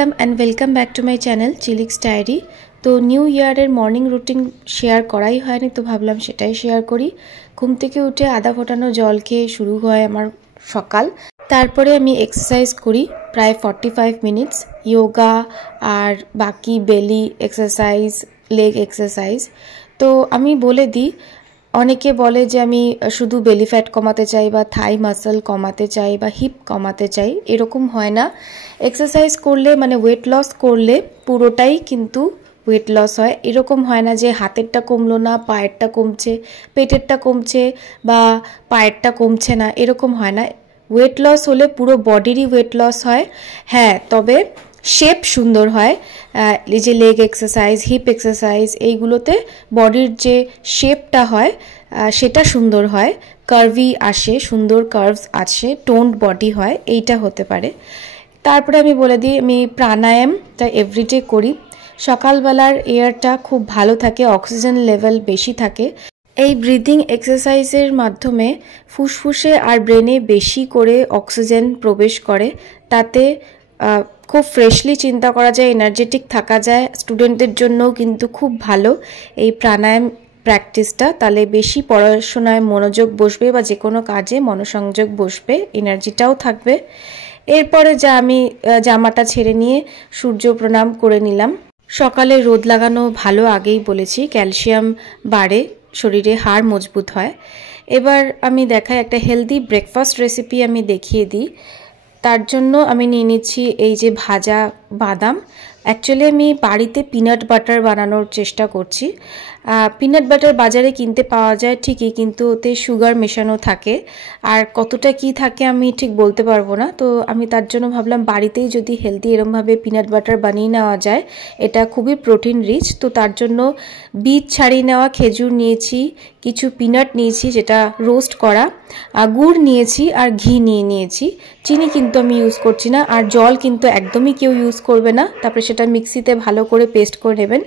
Welcome back to my channel चिलिक्स diary. तो new ইয়ারের মর্নিং রুটিন শেয়ার করাই হয়নি, তো ভাবলাম সেটাই শেয়ার করি। ঘুম থেকে উঠে আদা ফোটানো জল খেয়ে শুরু হয় আমার সকাল। তারপরে আমি এক্সারসাইজ করি প্রায় 45 মিনিটস, যোগা আর বাকি বেলি এক্সারসাইজ, লেগ এক্সারসাইজ। তো আমি বলে দিই, অনেকে বলে যে আমি শুধু বেলি ফ্যাট কমাতে চাই বা থাই মাসল কমাতে চাই বা হিপ কমাতে চাই, এরকম হয় না। এক্সারসাইজ করলে মানে ওয়েট লস করলে পুরোটাই কিন্তু ওয়েট লস হয়। এরকম হয় না যে হাতেরটা কমলো না, পায়েরটা কমছে, পেটেরটা কমছে বা পায়েরটা কমছে না, এরকম হয় না। ওয়েট লস হলে পুরো বডিরই ওয়েট লস হয়। হ্যাঁ, তবে শেপ সুন্দর হয়। এই যে লেগ এক্সারসাইজ, হিপ এক্সারসাইজ, এইগুলোতে বডির যে শেপটা হয় সেটা সুন্দর হয়, কার্ভি আসে, সুন্দর কার্ভস আসে, টোনড বডি হয়, এইটা হতে পারে। তারপরে আমি বলে দিই, আমি প্রাণায়ামটা এভরিডে করি। সকালবেলার এয়ারটা খুব ভালো থাকে, অক্সিজেন লেভেল বেশি থাকে। এই ব্রিদিং এক্সারসাইজের মাধ্যমে ফুসফুসে আর ব্রেনে বেশি করে অক্সিজেন প্রবেশ করে, তাতে খুব ফ্রেশলি চিন্তা করা যায়, এনার্জেটিক থাকা যায়। স্টুডেন্টদের জন্যও কিন্তু খুব ভালো এই প্রাণায়াম প্র্যাকটিসটা, তাহলে বেশি পড়াশোনায় মনোযোগ বসবে বা যে কোনো কাজে মনোসংযোগ বসবে, এনার্জিটাও থাকবে। এরপরে আমি জামাটা ছেড়ে নিয়ে সূর্য প্রণাম করে নিলাম। সকালে রোদ লাগানো ভালো, আগেই বলেছি, ক্যালসিয়াম বাড়ে, শরীরে হাড় মজবুত হয়। এবার আমি দেখাই একটা হেলদি ব্রেকফাস্ট রেসিপি আমি দেখিয়ে দিই। তার জন্য আমি নিয়ে নিচ্ছি এই যে ভাজা বাদাম। অ্যাকচুয়ালি আমি বাড়িতে পিনাট বাটার বানানোর চেষ্টা করছি। পিনাট বাটার বাজারে কিনতে পাওয়া যায় ঠিকই, কিন্তু ওতে সুগার মেশানো থাকে, আর কতটা কি থাকে আমি ঠিক বলতে পারবো না। তো আমি তার জন্য ভাবলাম বাড়িতেই যদি হেলদি এরমভাবে পিনাট বাটার বানিয়ে নেওয়া যায়, এটা খুবই প্রোটিন রিচ। তো তার জন্য বীজ ছাড়িয়ে নেওয়া খেজুর নিয়েছি, কিছু পিনাট নিয়েছি যেটা রোস্ট করা, গুড় নিয়েছি আর ঘি নিয়েছি। চিনি কিন্তু আমি ইউজ করছি না, আর জল কিন্তু একদমই কেউ ইউজ করবে না। তারপরে সেটা মিক্সিতে ভালো করে পেস্ট করে নেবেন।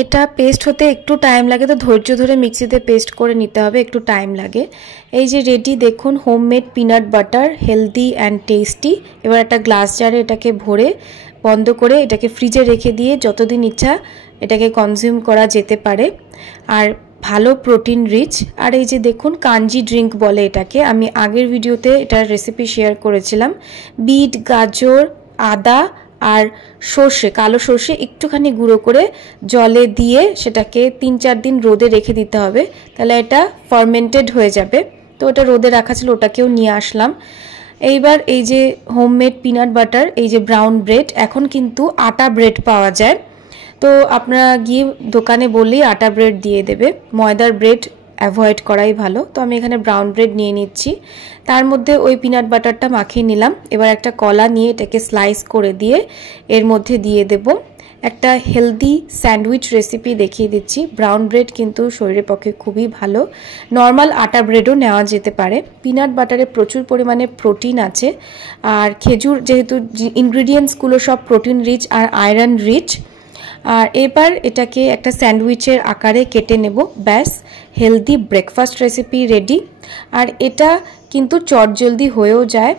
এটা পেস্ট হতে একটু টাইম লাগে, তো ধৈর্য ধরে মিক্সিতে পেস্ট করে নিতে হবে, একটু টাইম লাগে। এই যে রেডি, দেখুন, homemade peanut butter, healthy and tasty. এবার একটা গ্লাস জারে এটাকে ভরে বন্ধ করে এটাকে ফ্রিজে রেখে দিয়ে যতদিন ইচ্ছা এটাকে কনজিউম করা যেতে পারে, আর ভালো প্রোটিন রিচ। আর এই যে দেখুন, কাঞ্জি ড্রিঙ্ক বলে এটাকে, আমি আগের ভিডিওতে এটার রেসিপি শেয়ার করেছিলাম। বিট, গাজর, আদা আর সর্ষে, কালো সর্ষে একটুখানি গুঁড়ো করে জলে দিয়ে সেটাকে 3-4 দিন রোদে রেখে দিতে হবে, তাহলে এটা ফার্মেন্টেড হয়ে যাবে। তো ওটা রোদে রাখা ছিল, ওটাকেও নিয়ে আসলাম। এইবার এই যে হোমমেড পিনাট বাটার, এই যে ব্রাউন ব্রেড, এখন কিন্তু আটা ব্রেড পাওয়া যায়, তো আপনারা গিয়ে দোকানে বললেই আটা ব্রেড দিয়ে দেবে, ময়দার ব্রেড অ্যাভয়েড করাই ভালো। তো আমি এখানে ব্রাউন ব্রেড নিয়ে নিচ্ছি, তার মধ্যে ওই পিনাট বাটারটা মাখিয়ে নিলাম। এবার একটা কলা নিয়ে এটাকে স্লাইস করে দিয়ে এর মধ্যে দিয়ে দেব। একটা হেলদি স্যান্ডউইচ রেসিপি দেখিয়ে দিচ্ছি। ব্রাউন ব্রেড কিন্তু শরীরের পক্ষে খুবই ভালো, নর্মাল আটা ব্রেডও নেওয়া যেতে পারে। পিনাট বাটারে প্রচুর পরিমাণে প্রোটিন আছে, আর খেজুর যেহেতু ইনগ্রিডিয়েন্টসগুলো সব প্রোটিন রিচ আর আয়রন রিচ। আর এবার এটাকে একটা স্যান্ডউইচের আকারে কেটে নেব, ব্যাস হেলদি ব্রেকফাস্ট রেসিপি রেডি। আর এটা কিন্তু চটজলদি হয়েও যায়,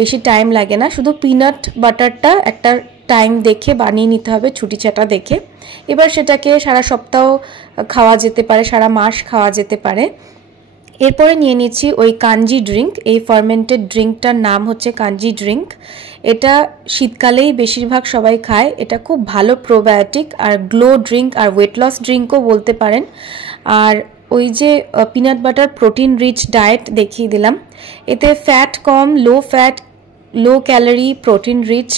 বেশি টাইম লাগে না। শুধু পিনাট বাটারটা একটা টাইম দেখে বানিয়ে নিতে হবে, ছুটি ছাটা দেখে। এবার সেটাকে সারা সপ্তাহ খাওয়া যেতে পারে, সারা মাস খাওয়া যেতে পারে। এরপরে নিয়ে নিচ্ছি ওই কাঞ্জি ড্রিঙ্ক। এই ফার্মেন্টেড ড্রিঙ্কটার নাম হচ্ছে কাঞ্জি ড্রিঙ্ক। এটা শীতকালেই বেশিরভাগ সবাই খায়। এটা খুব ভালো প্রোবায়োটিক আর গ্লো ড্রিঙ্ক আর ওয়েট লস ড্রিঙ্কও বলতে পারেন। আর ওই যে peanut butter protein rich diet দেখিয়ে দিলাম, এতে ফ্যাট কম, low fat, low calorie, protein rich,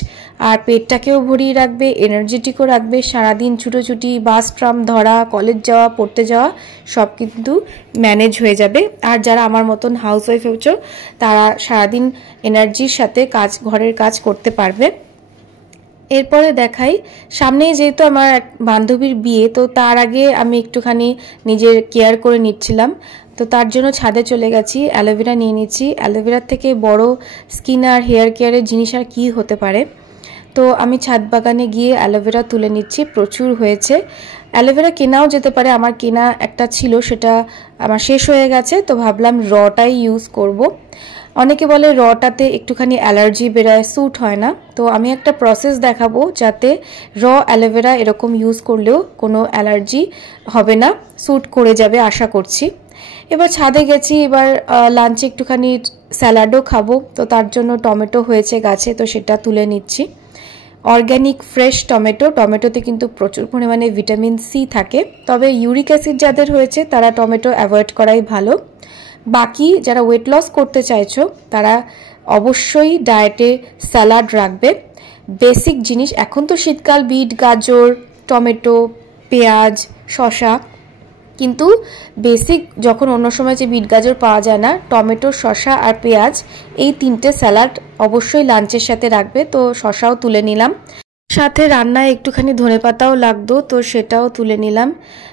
আর পেটটাকেও ভরিয়ে রাখবে, এনার্জেটিকও রাখবে। সারাদিন ছুটোছুটি, বাস ট্রাম ধরা, কলেজ যাওয়া, পড়তে যাওয়া সব কিন্তু ম্যানেজ হয়ে যাবে। আর যারা আমার মতন হাউসওয়াইফ হচ্ছ, তারা সারাদিন এনার্জির সাথে ঘরের কাজ করতে পারবে। এরপরে দেখাই, সামনেই যেহেতু আমার এক বান্ধবীর বিয়ে, তো তার আগে আমি একটুখানি নিজের কেয়ার করে নিচ্ছিলাম। তো তার জন্য ছাদে চলে গেছি, অ্যালোভেরা নিয়ে নিচ্ছি। অ্যালোভেরার থেকে বড় স্কিন আর হেয়ার কেয়ারের জিনিস আর কী হতে পারে। তো আমি ছাদ বাগানে গিয়ে অ্যালোভেরা তুলে নিচ্ছি, প্রচুর হয়েছে। অ্যালোভেরা কেনাও যেতে পারে, আমার কেনা একটা ছিল, সেটা আমার শেষ হয়ে গেছে, তো ভাবলাম রটাই ইউজ করব। অনেকে বলে রটাতে একটুখানি অ্যালার্জি বেরোয়, স্যুট হয় না। তো আমি একটা প্রসেস দেখাবো যাতে অ্যালোভেরা এরকম ইউজ করলেও কোনো অ্যালার্জি হবে না, স্যুট করে যাবে আশা করছি। এবার ছাদে গেছি, এবার লাঞ্চে একটুখানি স্যালাডও খাবো, তো তার জন্য টমেটো হয়েছে গাছে, তো সেটা তুলে নিচ্ছি। অর্গ্যানিক ফ্রেশ টমেটোতে কিন্তু প্রচুর পরিমাণে ভিটামিন সি থাকে, তবে ইউরিক অ্যাসিড যাদের হয়েছে তারা টমেটো অ্যাভয়েড করাই ভালো। বাকি যারা ওয়েট লস করতে চাইছো তারা অবশ্যই ডায়েটে স্যালাড রাখবে। বেসিক জিনিস, এখন তো শীতকাল, বিট, গাজর, টমেটো, পেঁয়াজ, শসা, কিন্তু বেসিক যখন অন্য সময় যে বিট গাজর পাওয়া যায় না, টমেটো, শসা আর পেঁয়াজ, এই তিনটে স্যালাড অবশ্যই লাঞ্চের সাথে রাখবে। তো শসাও তুলে নিলাম, সাথে রান্নায় একটুখানি ধনেপাতাও লাগতো, তো সেটাও তুলে নিলাম।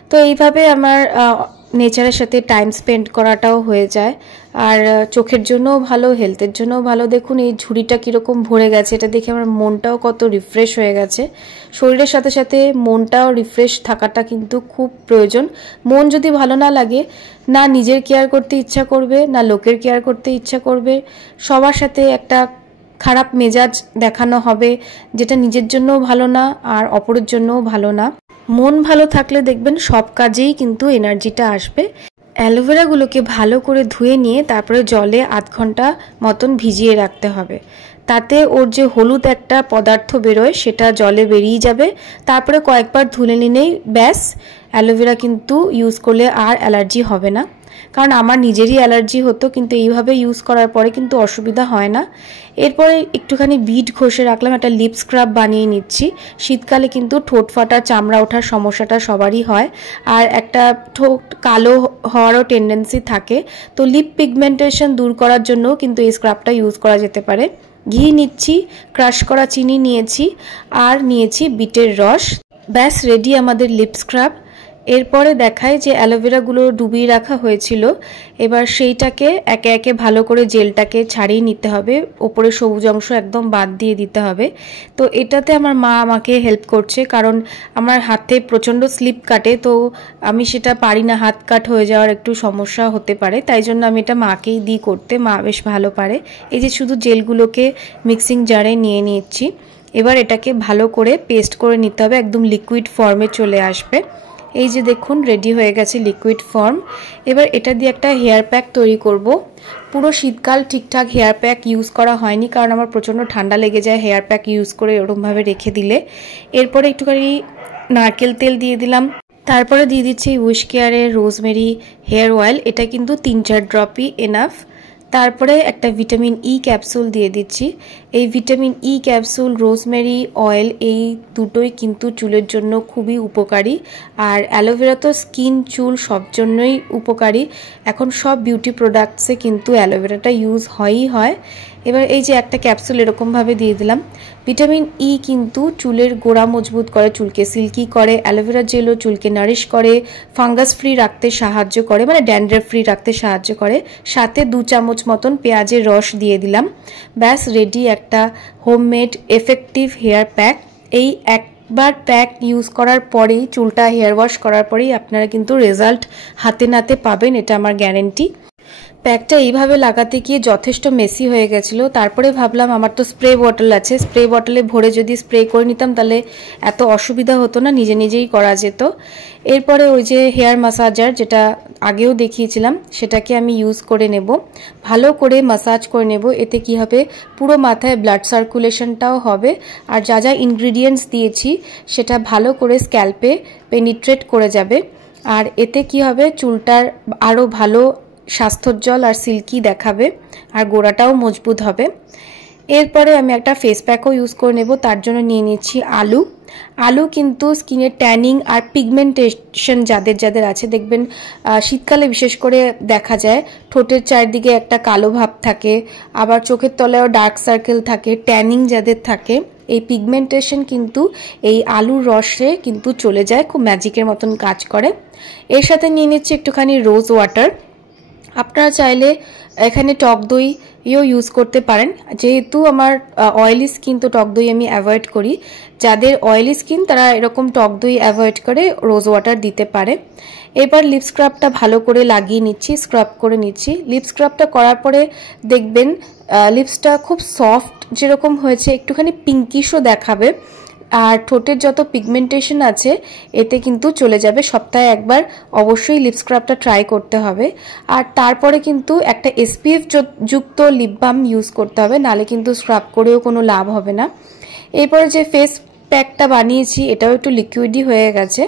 তো এইভাবে আমার নেচারের সাথে টাইম স্পেন্ড করাটাও হয়ে যায়, আর চোখের জন্যও ভালো, হেলথের জন্যও ভালো। দেখুন এই ঝুড়িটা কীরকম ভরে গেছে, এটা দেখে আমার মনটাও কত রিফ্রেশ হয়ে গেছে। শরীরের সাথে সাথে মনটাও রিফ্রেশ থাকাটা কিন্তু খুব প্রয়োজন। মন যদি ভালো না লাগে, না নিজের কেয়ার করতে ইচ্ছা করবে, না লোকের কেয়ার করতে ইচ্ছা করবে, সবার সাথে একটা খারাপ মেজাজ দেখানো হবে, যেটা নিজের জন্যও ভালো না আর অপরের জন্যও ভালো না। মন ভালো থাকলে দেখবেন সব কাজেই কিন্তু এনার্জিটা আসবে। অ্যালোভেরাগুলোকে ভালো করে ধুয়ে নিয়ে তারপরে জলে আধ ঘন্টা মতন ভিজিয়ে রাখতে হবে, তাতে ওর যে হলুদ একটা পদার্থ বেরোয় সেটা জলে বেরিয়ে যাবে। তারপরে কয়েকবার ধুলে নিলেই ব্যাস, অ্যালোভেরা কিন্তু ইউজ করলে আর অ্যালার্জি হবে না। কারণ আমার নিজেরই অ্যালার্জি হতো, কিন্তু এইভাবে ইউজ করার পরে কিন্তু অসুবিধা হয় না। এরপরে একটুখানি বিট ঘষে রাখলাম, একটা লিপ স্ক্রাব বানিয়ে নিচ্ছি। শীতকালে কিন্তু ঠোঁট ফাটা, চামড়া ওঠার সমস্যাটা সবারই হয়, আর একটা ঠোঁট কালো হওয়ারও টেন্ডেন্সি থাকে। তো লিপ পিগমেন্টেশন দূর করার জন্য কিন্তু এই স্ক্রাবটা ইউজ করা যেতে পারে। ঘি নিচ্ছি, ক্রাশ করা চিনি নিয়েছি, আর নিয়েছি বিটের রস। ব্যাস রেডি আমাদের লিপ স্ক্রাব। এরপরে দেখায় যে অ্যালোভেরাগুলো ডুবিয়ে রাখা হয়েছিল, এবার সেইটাকে একে একে ভালো করে জেলটাকে ছাড়িয়ে নিতে হবে, ওপরে সবুজ অংশ একদম বাদ দিয়ে দিতে হবে। তো এটাতে আমার মা আমাকে হেল্প করছে, কারণ আমার হাতে প্রচণ্ড স্লিপ কাটে, তো আমি সেটা পারি না, হাত কাট হয়ে যাওয়ার একটু সমস্যা হতে পারে, তাই জন্য আমি এটা মাকেই দিই করতে, মা বেশ ভালো পারে। এই যে শুধু জেলগুলোকে মিক্সিং জারে নিয়ে নিচ্ছি, এবার এটাকে ভালো করে পেস্ট করে নিতে হবে, একদম লিকুইড ফর্মে চলে আসবে। এই যে দেখুন রেডি হয়ে গেছে লিকুইড ফর্ম। এবার এটা দিয়ে একটা হেয়ার প্যাক তৈরি করব। পুরো শীতকাল ঠিকঠাক হেয়ার প্যাক ইউজ করা হয়নি, কারণ আমার প্রচণ্ড ঠান্ডা লেগে যায় হেয়ার প্যাক ইউজ করে এরকমভাবে রেখে দিলে। এরপরে একটুখানি নারকেল তেল দিয়ে দিলাম, তারপরে দিয়ে দিচ্ছি উইশ কেয়ারের রোজমেরি হেয়ার অয়েল, এটা কিন্তু 3-4 ড্রপই এনাফ। তারপরে একটা ভিটামিন ই ক্যাপসুল দিয়ে দিচ্ছি। এই vitamin E capsule, rosemary oil, এই দুটোই কিন্তু চুলের জন্য খুবই উপকারী। আর অ্যালোভেরা তো স্কিন, চুল সব জন্যই উপকারী। এখন সব বিউটি প্রোডাক্টসে কিন্তু অ্যালোভেরাটা ইউজ হয়ই হয়। এবার এই যে একটা ক্যাপসুল এরকমভাবে দিয়ে দিলাম। ভিটামিন ই কিন্তু চুলের গোড়া মজবুত করে, চুলকে সিল্কি করে। অ্যালোভেরা জেলও চুলকে নারিশ করে, ফাঙ্গাস ফ্রি রাখতে সাহায্য করে, মানে ড্যান্ড্রাফ ফ্রি রাখতে সাহায্য করে। সাথে 2 চামচ মতন পেঁয়াজের রস দিয়ে দিলাম। ব্যাস রেডি একটা হোমমেড এফেক্টিভ হেয়ার প্যাক। এই একবার প্যাক ইউজ করার পরেই, চুলটা হেয়ার ওয়াশ করার পরেই আপনারা কিন্তু রেজাল্ট হাতে নাতে পাবেন, এটা আমার গ্যারেন্টি। প্যাকটা এইভাবে লাগাতে গিয়ে যথেষ্ট মেসি হয়ে গেছিলো। তারপরে ভাবলাম আমার তো স্প্রে বটল আছে, স্প্রে বটলে ভরে যদি স্প্রে করে নিতাম তাহলে এত অসুবিধা হতো না, নিজে নিজেই করা যেত। এরপরে ওই যে হেয়ার ম্যাসাজার যেটা আগেও দেখিয়েছিলাম, সেটাকে আমি ইউজ করে নেব, ভালো করে ম্যাসাজ করে নেব। এতে কি হবে, পুরো মাথায় ব্লাড সার্কুলেশনটাও হবে, আর যা যা ইনগ্রিডিয়েন্টস দিয়েছি সেটা ভালো করে স্ক্যাল্পে পেনিট্রেট করে যাবে। আর এতে কি হবে, চুলটার আরও ভালো স্বাস্থ্যোজ্জ্বল আর সিল্কি দেখাবে, আর গোড়াটাও মজবুত হবে। এরপরে আমি একটা ফেস প্যাকও ইউজ করে নেব, তার জন্য নিয়ে নিচ্ছি আলু। আলু কিন্তু স্কিনের ট্যানিং আর পিগমেন্টেশন যাদের যাদের আছে, দেখবেন শীতকালে বিশেষ করে দেখা যায় ঠোঁটের চারদিকে একটা কালো ভাব থাকে, আবার চোখের তলায়ও ডার্ক সার্কেল থাকে, ট্যানিং যাদের থাকে, এই পিগমেন্টেশন কিন্তু এই আলুর রসে কিন্তু চলে যায়, খুব ম্যাজিকের মতন কাজ করে। এর সাথে নিয়ে নিচ্ছি একটুখানি রোজ ওয়াটার। আপনারা চাইলে এখানে টক দইও ইউজ করতে পারেন। যেহেতু আমার অয়েলি স্কিন, তো টক দই আমি অ্যাভয়েড করি। যাদের অয়েলি স্কিন তারা এরকম টক দই অ্যাভয়েড করে রোজ ওয়াটার দিতে পারে। এবার লিপ স্ক্রাবটা ভালো করে লাগিয়ে নিচ্ছি, স্ক্রাব করে নিচ্ছি। লিপ স্ক্রাবটা করার পরে দেখবেন লিপসটা খুব সফট যেরকম হয়েছে, একটুখানি পিঙ্কিশও দেখাবে। আর ঠোঁটের যত পিগমেন্টেশন আছে এতে কিন্তু চলে যাবে। সপ্তাহে একবার অবশ্যই লিপ স্ক্রাবটা ট্রাই করতে হবে। আর তারপরে কিন্তু একটা SPF যুক্ত লিপ বাম ইউজ করতে হবে, নালে কিন্তু স্ক্রাব করেও কোনো লাভ হবে না। এরপরে যে ফেস প্যাকটা বানিয়েছি এটাও একটু লিকুইডই হয়ে গেছে।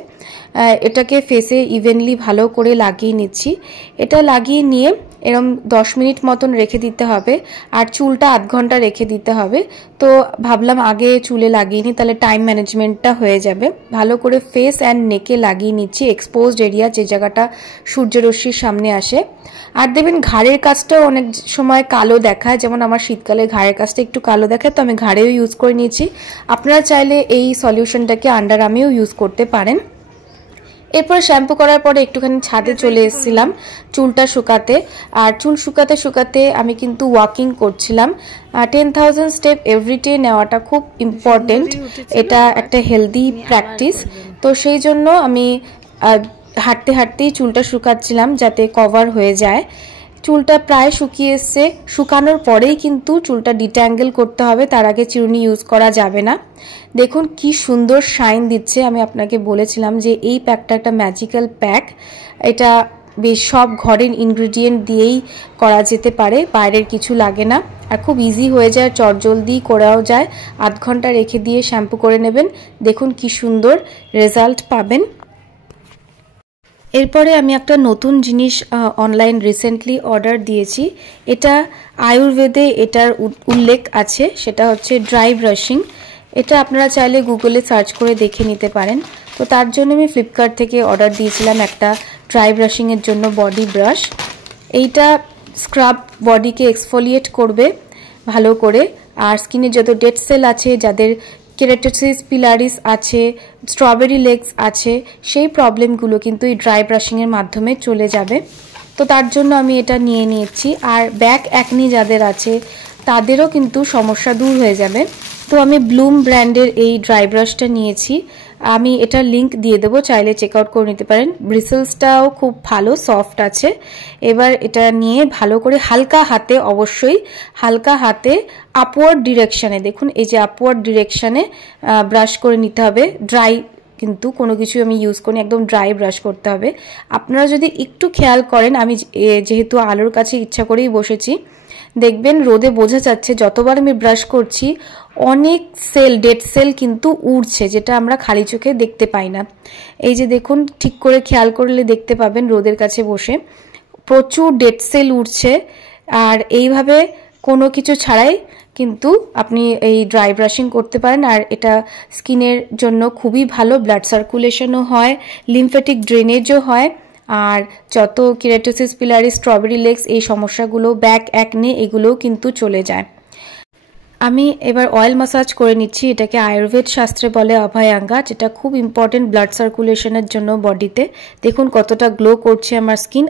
এটাকে ফেসে ইভেনলি ভালো করে লাগিয়ে নিচ্ছি। এটা লাগিয়ে নিয়ে এরকম 10 মিনিট মতন রেখে দিতে হবে। আর চুলটা আধ ঘন্টা রেখে দিতে হবে। তো ভাবলাম আগে চুলে লাগিয়ে নিই, তাহলে টাইম ম্যানেজমেন্টটা হয়ে যাবে। ভালো করে ফেস অ্যান্ড নেকে লাগিয়ে নিচ্ছি, এক্সপোজড এরিয়া যে জায়গাটা সূর্যরশ্মির সামনে আসে। আর দেখবেন ঘাড়ের কাজটাও অনেক সময় কালো দেখায়, যেমন আমার শীতকালে ঘাড়ের কাজটা একটু কালো দেখায়, তো আমি ঘাড়েও ইউজ করে নিয়েছি। আপনারা চাইলে এই সলিউশনটাকে আন্ডার আর্মেও ইউজ করতে পারেন। এরপর শ্যাম্পু করার পরে একটুখানি ছাদে চলে এসেছিলাম চুলটা শুকাতে। আর চুল শুকাতে শুকাতে আমি কিন্তু ওয়াকিং করছিলাম। 10,000 স্টেপ এভরি ডে নেওয়াটা খুব ইম্পর্টেন্ট, এটা একটা হেলদি প্র্যাকটিস। তো সেই জন্য আমি হাঁটতে হাঁটতেই চুলটা শুকাচ্ছিলাম যাতে কভার হয়ে যায়। চুলটা প্রায় শুকিয়ে এসছে। শুকানোর পরেই কিন্তু চুলটা ডিট্যাঙ্গেল করতে হবে, তার আগে চিরুনি ইউজ করা যাবে না। দেখুন কি সুন্দর শাইন দিচ্ছে। আমি আপনাকে বলেছিলাম যে এই প্যাকটা একটা ম্যাজিক্যাল প্যাক। এটা বেশ সব ঘরের ইনগ্রিডিয়েন্ট দিয়েই করা যেতে পারে, বাইরের কিছু লাগে না। আর খুব ইজি হয়ে যায়, চটজলদি করাও যায়। আধ ঘন্টা রেখে দিয়ে শ্যাম্পু করে নেবেন, দেখুন কি সুন্দর রেজাল্ট পাবেন। এরপরে আমি একটা নতুন জিনিস অনলাইন রিসেন্টলি অর্ডার দিয়েছি। এটা আয়ুর্বেদে এটার উল্লেখ আছে, সেটা হচ্ছে ড্রাই ব্রাশিং। এটা আপনারা চাইলে গুগলে সার্চ করে দেখে নিতে পারেন। তো তার জন্য আমি ফ্লিপকার্ট থেকে অর্ডার দিয়েছিলাম একটা ড্রাই ব্রাশিংয়ের জন্য বডি ব্রাশ। এইটা স্ক্রাব বডিকে এক্সফোলিয়েট করবে ভালো করে। আর স্কিনে যত ডেড সেল আছে, যাদের কেরাটোসিস পিলারিস আছে, স্ট্রবেরি লেগস আছে, সেই প্রবলেমগুলো কিন্তু এই ড্রাই ব্রাশিংয়ের মাধ্যমে চলে যাবে। তো তার জন্য আমি এটা নিয়ে নিয়েছি। আর ব্যাক অ্যাকনি যাদের আছে তাদেরও কিন্তু সমস্যা দূর হয়ে যাবে। তো আমি ব্লুম ব্র্যান্ডের এই ড্রাই ব্রাশটা নিয়েছি। আমি এটার লিঙ্ক দিয়ে দেবো, চাইলে চেক আউট করে নিতে পারেন। ব্রিসেলসটাও খুব ভালো সফট আছে। এবার এটা নিয়ে ভালো করে হালকা হাতে, অবশ্যই হালকা হাতে আপওয়ার্ড ডিরেকশানে, দেখুন এই যে আপওয়ার্ড ডিরেকশানে ব্রাশ করে নিতে হবে। ড্রাই কিন্তু কোনো কিছু আমি ইউজ করি, একদম ড্রাই ব্রাশ করতে হবে। আপনারা যদি একটু খেয়াল করেন, আমি যেহেতু আলোর কাছে ইচ্ছা করেই বসেছি, দেখবেন রোদে বোঝা যাচ্ছে যতবার আমি ব্রাশ করছি অনেক সেল, ডেড সেল কিন্তু উড়ছে, যেটা আমরা খালি চোখে দেখতে পাই না। এই যে দেখুন, ঠিক করে খেয়াল করলে দেখতে পাবেন রোদের কাছে বসে প্রচুর ডেড সেল উঠছে। আর এইভাবে কোনো কিছু ছাড়াই কিন্তু আপনি এই ড্রাই ব্রাশিং করতে পারেন। আর এটা স্কিনের জন্য খুবই ভালো, ব্লাড সার্কুলেশনও হয়, লিমফ্যাটিক ড্রেনেজও হয়। আর যত কেরাটোসিস পিলারিস, স্ট্রবেরি লেগস, এই সমস্যাগুলো, ব্যাক অ্যাকনে, এগুলোও কিন্তু চলে যায়। আমি এবার অয়েল ম্যাসাজ করে নিচ্ছি। এটাকে আয়ুর্বেদ শাস্ত্রে বলে অভয়াঙ্গা, যেটা খুব ইম্পর্টেন্ট ব্লাড সার্কুলেশনের জন্য বডিতে। দেখুন কতটা গ্লো করছে আমার স্কিন।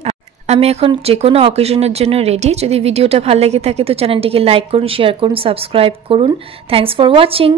আমি এখন যে কোনো অকেশনের জন্য রেডি। যদি ভিডিওটা ভালো লেগে থাকে তো চ্যানেলটিকে লাইক করুন, শেয়ার করুন, সাবস্ক্রাইব করুন। Thanks for watching.